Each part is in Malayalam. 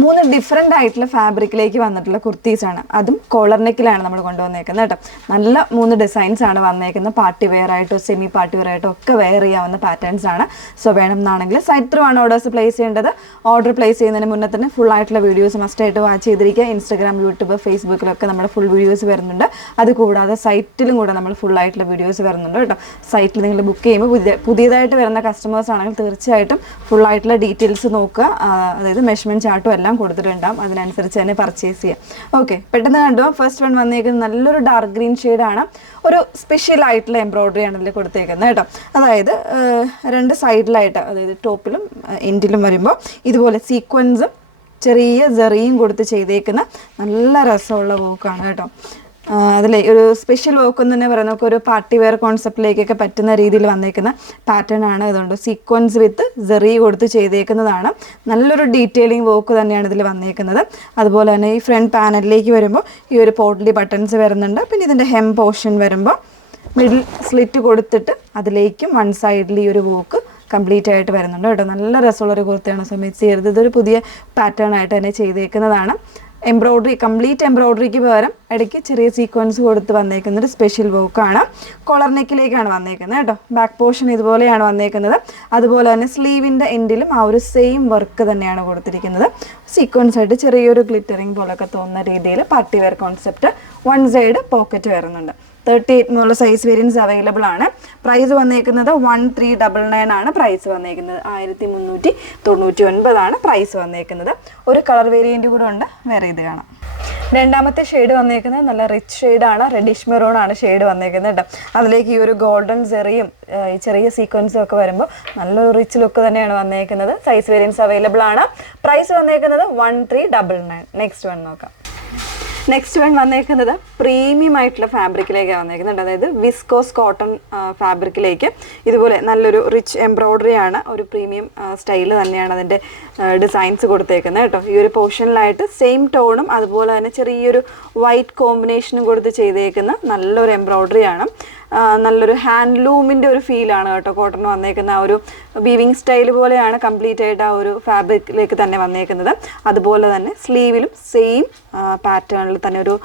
മൂന്ന് ഡിഫറെൻ്റ് ആയിട്ടുള്ള ഫാബ്രിക്കിലേക്ക് വന്നിട്ടുള്ള കുർത്തീസാണ്. അതും കോളർ നെക്കിലാണ് നമ്മൾ കൊണ്ടുവന്നേക്കുന്നത് കേട്ടോ. നല്ല 3 ഡിസൈൻസ് ആണ് വന്നേക്കുന്നത്. പാർട്ടി വെയർ ആയിട്ടോ സെമി പാർട്ടി വെയർ ആയിട്ടോ ഒക്കെ വെയർ ചെയ്യാവുന്ന പാറ്റേൺസ് ആണ്. സോ വേണമെന്നാണെങ്കിൽ സൈറ്റ് ത്രൂ ആണ് ഓർഡേഴ്സ് പ്ലേസ് ചെയ്യേണ്ടത്. ഓർഡർ പ്ലേസ് ചെയ്യുന്നതിന് മുന്നേ തന്നെ ഫുൾ ആയിട്ടുള്ള വീഡിയോസ് മസ്റ്റായിട്ട് വാച്ച് ചെയ്തിരിക്കുക. ഇൻസ്റ്റാഗ്രാം, യൂട്യൂബ്, ഫേസ്ബുക്കിലൊക്കെ നമ്മുടെ ഫുൾ വീഡിയോസ് വരുന്നുണ്ട്. അതുകൂടാതെ സൈറ്റിലും കൂടെ നമ്മൾ ഫുൾ ആയിട്ടുള്ള വീഡിയോസ് വരുന്നുണ്ട് കേട്ടോ. സൈറ്റിൽ നിങ്ങൾ ബുക്ക് ചെയ്യുമ്പോൾ പുതിയതായിട്ട് വരുന്ന കസ്റ്റമേഴ്സ് ആണെങ്കിൽ തീർച്ചയായിട്ടും ഫുൾ ആയിട്ടുള്ള ഡീറ്റെയിൽസ് നോക്കുക. അതായത് മെഷർമെൻറ്റ് ചാർട്ടും എല്ലാം കൊടുത്തിട്ടുണ്ടാകും. അതിനനുസരിച്ച് തന്നെ പർച്ചേസ് ചെയ്യാം. ഓക്കെ, പെട്ടെന്ന് കണ്ടു. ഫസ്റ്റ് വൺ വന്നേക്കുന്നത് നല്ലൊരു ഡാർക്ക് ഗ്രീൻ ഷെയ്ഡാണ്. ഒരു സ്പെഷ്യൽ ആയിട്ടുള്ള എംബ്രോയ്ഡറി ആണ് ഇതിൽ കൊടുത്തേക്കുന്നത് കേട്ടോ. അതായത് 2 സൈഡിലായിട്ട്, അതായത് ടോപ്പിലും എൻഡിലും വരുമ്പോൾ ഇതുപോലെ സീക്വൻസും ചെറിയ ജെറിയും കൊടുത്ത് ചെയ്തേക്കുന്ന നല്ല രസമുള്ള വർക്കാണ് കേട്ടോ. അതിലെ ഒരു സ്പെഷ്യൽ വർക്ക് എന്ന് തന്നെ പറയാം. നമുക്ക് ഒരു പാർട്ടി വെയർ കോൺസെപ്റ്റിലേക്കൊക്കെ പറ്റുന്ന രീതിയിൽ വന്നേക്കുന്ന പാറ്റേൺ ആണ്. അതുകൊണ്ട് സീക്വൻസ് വിത്ത് ജെറി കൊടുത്ത് ചെയ്തേക്കുന്നതാണ്. നല്ലൊരു ഡീറ്റെയിലിംഗ് വർക്ക് തന്നെയാണ് ഇതിൽ വന്നേക്കുന്നത്. അതുപോലെ തന്നെ ഈ ഫ്രണ്ട് പാനലിലേക്ക് വരുമ്പോൾ ഈ ഒരു പോട്ട്ലി ബട്ടൺസ് വരുന്നുണ്ട്. പിന്നെ ഇതിൻ്റെ ഹെം പോർഷൻ വരുമ്പോൾ മിഡിൽ സ്ലിറ്റ് കൊടുത്തിട്ട് അതിലേക്കും വൺ സൈഡിൽ ഈ ഒരു വർക്ക് കംപ്ലീറ്റ് ആയിട്ട് വരുന്നുണ്ട് കേട്ടോ. നല്ല രസമുള്ളൊരു കുർത്തയാണ്. സോ മിക്സ് ചെയ്യരുത്. ഇതൊരു പുതിയ പാറ്റേൺ ആയിട്ട് തന്നെ ചെയ്തേക്കുന്നതാണ്. എംബ്രോയ്ഡറി, കംപ്ലീറ്റ് എംബ്രോയ്ഡറിക്ക് പകരം ഇടയ്ക്ക് ചെറിയ സീക്വൻസ് കൊടുത്ത് വന്നേക്കുന്നൊരു സ്പെഷ്യൽ വർക്കാണ്. കോളർ നെക്കിലേക്കാണ് വന്നേക്കുന്നത് കേട്ടോ. ബാക്ക് പോർഷൻ ഇതുപോലെയാണ് വന്നേക്കുന്നത്. അതുപോലെ തന്നെ സ്ലീവിൻ്റെ എൻഡിലും ആ ഒരു സെയിം വർക്ക് തന്നെയാണ് കൊടുത്തിരിക്കുന്നത്. സീക്വൻസ് ആയിട്ട് ചെറിയൊരു ഗ്ലിറ്ററിങ് പോലൊക്കെ തോന്നുന്ന രീതിയിൽ party wear concept. One side pocket വരുന്നുണ്ട്. 38 എന്നുള്ള സൈസ് വേരിയൻസ് അവൈലബിൾ ആണ്. പ്രൈസ് വന്നേക്കുന്നത് 1399 ആണ്. പ്രൈസ് വന്നേക്കുന്നത് 1399 ആണ് പ്രൈസ് വന്നേക്കുന്നത്. ഒരു കളർ വേരിയൻ്റ് കൂടെ ഉണ്ട്, വേറെ ഇത് കാണാം. രണ്ടാമത്തെ ഷെയ്ഡ് വന്നേക്കുന്നത് നല്ല റിച്ച് ഷെയ്ഡാണ്. റെഡിഷ് മെറൂൺ ആണ് ഷെയ്ഡ് വന്നേക്കുന്നത് കേട്ടോ. അതിലേക്ക് ഈ ഒരു ഗോൾഡൻ ജെറിയും ഈ ചെറിയ സീക്വൻസും ഒക്കെ വരുമ്പോൾ നല്ലൊരു റിച്ച് ലുക്ക് തന്നെയാണ് വന്നേക്കുന്നത്. സൈസ് വേരിയൻസ് അവൈലബിൾ ആണ്. പ്രൈസ് വന്നേക്കുന്നത് 1399. നെക്സ്റ്റ് വൺ നോക്കാം. നെക്സ്റ്റ് വൺ വന്നേക്കുന്നത് പ്രീമിയം ആയിട്ടുള്ള ഫാബ്രിക്കിലേക്കാണ് വന്നേക്കുന്നുണ്ട്. അതായത് വിസ്കോസ് കോട്ടൺ ഫാബ്രിക്കിലേക്ക് ഇതുപോലെ നല്ലൊരു റിച്ച് എംബ്രോയ്ഡറി ആണ്. ഒരു പ്രീമിയം സ്റ്റൈല് തന്നെയാണ് അതിൻ്റെ ഡിസൈൻസ് കൊടുത്തേക്കുന്നത് കേട്ടോ. ഈ ഒരു പോർഷനിലായിട്ട് സെയിം ടോണും അതുപോലെ തന്നെ ചെറിയൊരു വൈറ്റ് കോമ്പിനേഷനും കൊടുത്ത് ചെയ്തേക്കുന്ന നല്ലൊരു എംബ്രോയ്ഡറി ആണ്. നല്ലൊരു ഹാൻഡ്ലൂമിൻ്റെ ഒരു ഫീലാണ് കേട്ടോ കോട്ടൺ വന്നേക്കുന്ന. ആ ഒരു വീവിങ് സ്റ്റൈൽ പോലെയാണ് കംപ്ലീറ്റ് ആയിട്ട് ആ ഒരു ഫാബ്രിക്കിലേക്ക് തന്നെ വന്നേക്കുന്നത്. അതുപോലെ തന്നെ സ്ലീവിലും സെയിം പാറ്റേണിൽ തന്നെ ഒരു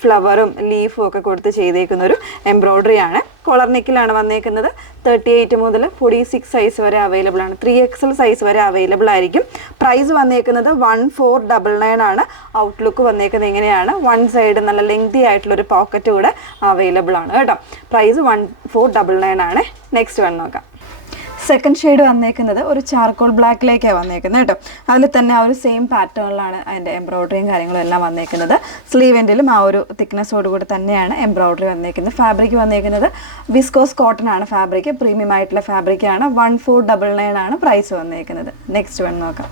ഫ്ലവറും ലീഫും ഒക്കെ കൊടുത്ത് ചെയ്തേക്കുന്ന ഒരു എംബ്രോയ്ഡറി ആണ്. കോളർ നെക്കിലാണ് വന്നേക്കുന്നത്. 38 മുതൽ 46 സൈസ് വരെ അവൈലബിൾ ആണ്. 3XL സൈസ് വരെ അവൈലബിൾ ആയിരിക്കും. പ്രൈസ് വന്നേക്കുന്നത് 1499 ആണ്. ഔട്ട്ലുക്ക് വന്നേക്കുന്നത് എങ്ങനെയാണ്? വൺ സൈഡ് നല്ല ലെങ്തി ആയിട്ടുള്ളൊരു പോക്കറ്റ് കൂടെ അവൈലബിൾ ആണ് കേട്ടോ. പ്രൈസ് 1499 ആണ്. നെക്സ്റ്റ് വൺ നോക്കാം. സെക്കൻഡ് ഷെയ്ഡ് വന്നേക്കുന്നത് ഒരു ചാർക്കോൾ ബ്ലാക്കിലേക്കാണ് വന്നേക്കുന്നത് കേട്ടോ. അതിൽ തന്നെ ആ ഒരു സെയിം പാറ്റേണിലാണ് അതിൻ്റെ എംബ്രോയ്ഡറിയും കാര്യങ്ങളും എല്ലാം വന്നേക്കുന്നത്. സ്ലീവ് എൻഡിലും ആ ഒരു തിക്നെസ്സോട് കൂടി തന്നെയാണ് എംബ്രോയ്ഡറി വന്നേക്കുന്നത്. ഫാബ്രിക് വന്നേക്കുന്നത് വിസ്കോസ് കോട്ടൺ ആണ്. ഫാബ്രിക് പ്രീമിയം ആയിട്ടുള്ള ഫാബ്രിക്കാണ്. 1499 ആണ് പ്രൈസ് വന്നേക്കുന്നത്. നെക്സ്റ്റ് വൺ നോക്കാം.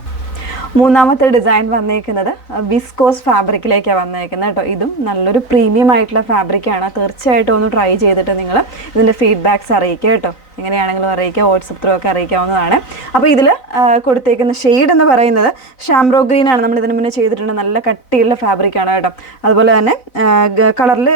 മൂന്നാമത്തെ ഡിസൈൻ വന്നേക്കുന്നത് വിസ്കോസ് ഫാബ്രിക്കിലേക്കാണ് വന്നേക്കുന്നത് കേട്ടോ. ഇതും നല്ലൊരു പ്രീമിയം ആയിട്ടുള്ള ഫാബ്രിക്കാണ്. തീർച്ചയായിട്ടും ഒന്ന് ട്രൈ ചെയ്തിട്ട് നിങ്ങൾ ഇതിൻ്റെ ഫീഡ്ബാക്ക്സ് അറിയിക്കുക കേട്ടോ. എങ്ങനെയാണെങ്കിലും അറിയിക്കുക. വാട്സപ്പ് ത്രൂ ഒക്കെ അറിയിക്കാവുന്നതാണ്. അപ്പോൾ ഇതിൽ കൊടുത്തേക്കുന്ന ഷെയ്ഡ് എന്ന് പറയുന്നത് ഷാംബ്രോ ഗ്രീൻ ആണ്. നമ്മൾ ഇതിന് മുന്നേ ചെയ്തിട്ടുണ്ട്. നല്ല കട്ടിയുള്ള ഫാബ്രിക്കാണ് കേട്ടോ. അതുപോലെ തന്നെ കളറിൽ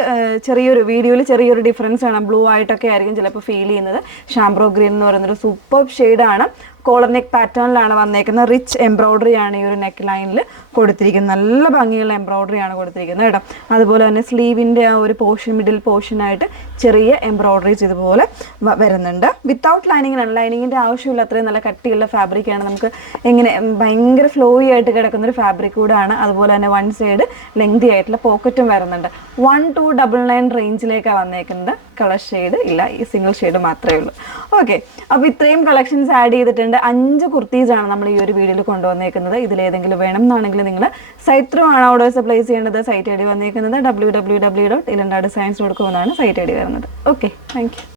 ചെറിയൊരു വീഡിയോയിൽ ചെറിയൊരു ഡിഫറൻസ് ആണ്. ബ്ലൂ ആയിട്ടൊക്കെ ആയിരിക്കും ചിലപ്പോൾ ഫീൽ ചെയ്യുന്നത്. ഷാംബ്രോ ഗ്രീൻ എന്ന് പറയുന്നൊരു സൂപ്പർ ഷെയ്ഡാണ്. കോളർ നെക്ക് പാറ്റേണിലാണ് വന്നേക്കുന്നത്. റിച്ച് എംബ്രോയ്ഡറി ആണ് ഈ ഒരു നെക്ക് ലൈനിൽ കൊടുത്തിരിക്കുന്നത്. നല്ല ഭംഗിയുള്ള എംബ്രോയ്ഡറി ആണ് കൊടുത്തിരിക്കുന്നത് കേട്ടോ. അതുപോലെ തന്നെ സ്ലീവിൻ്റെ ആ ഒരു പോർഷൻ, മിഡിൽ പോർഷനായിട്ട് ചെറിയ എംബ്രോയ്ഡറീസ് ഇതുപോലെ വരുന്നുണ്ട്. വിത്തൗട്ട് ലൈനിങ്ങിനാണ്. ലൈനിങ്ങിൻ്റെ ആവശ്യമില്ല. അത്രയും നല്ല കട്ടിയുള്ള ഫാബ്രിക്കാണ്. നമുക്ക് എങ്ങനെ ഭയങ്കര ഫ്ലോയി ആയിട്ട് കിടക്കുന്നൊരു ഫാബ്രിക് കൂടാണ്. അതുപോലെ തന്നെ വൺ സൈഡ് ലെങ്തി ആയിട്ടുള്ള പോക്കറ്റും വരുന്നുണ്ട്. 1299 റേഞ്ചിലേക്കാണ് വന്നേക്കുന്നത്. കളർ ഷെയ്ഡ് ഇല്ല, ഈ സിംഗിൾ ഷെയ്ഡ് മാത്രമേ ഉള്ളൂ. ഓക്കെ, അപ്പോൾ ഇത്രയും കളക്ഷൻസ് ആഡ് ചെയ്തിട്ടുണ്ട്. 5 കുർത്തീസാണ് നമ്മൾ ഈ ഒരു വീഡിയോയിൽ കൊണ്ടുവന്നേക്കുന്നത്. ഇതിലേതെങ്കിലും വേണം എന്നാണെങ്കിൽ നിങ്ങൾ സൈറ്റ് ത്രൂ ആണ് ഓർഡേഴ്സ് പ്ലേസ് ചെയ്യേണ്ടത്. സൈറ്റ് ഐ ഡി വന്നേക്കുന്നത് www.ilandadesigns.com എന്നാണ് സൈറ്റ് ഐ ഡി വരുന്നത്. Okay, thank you.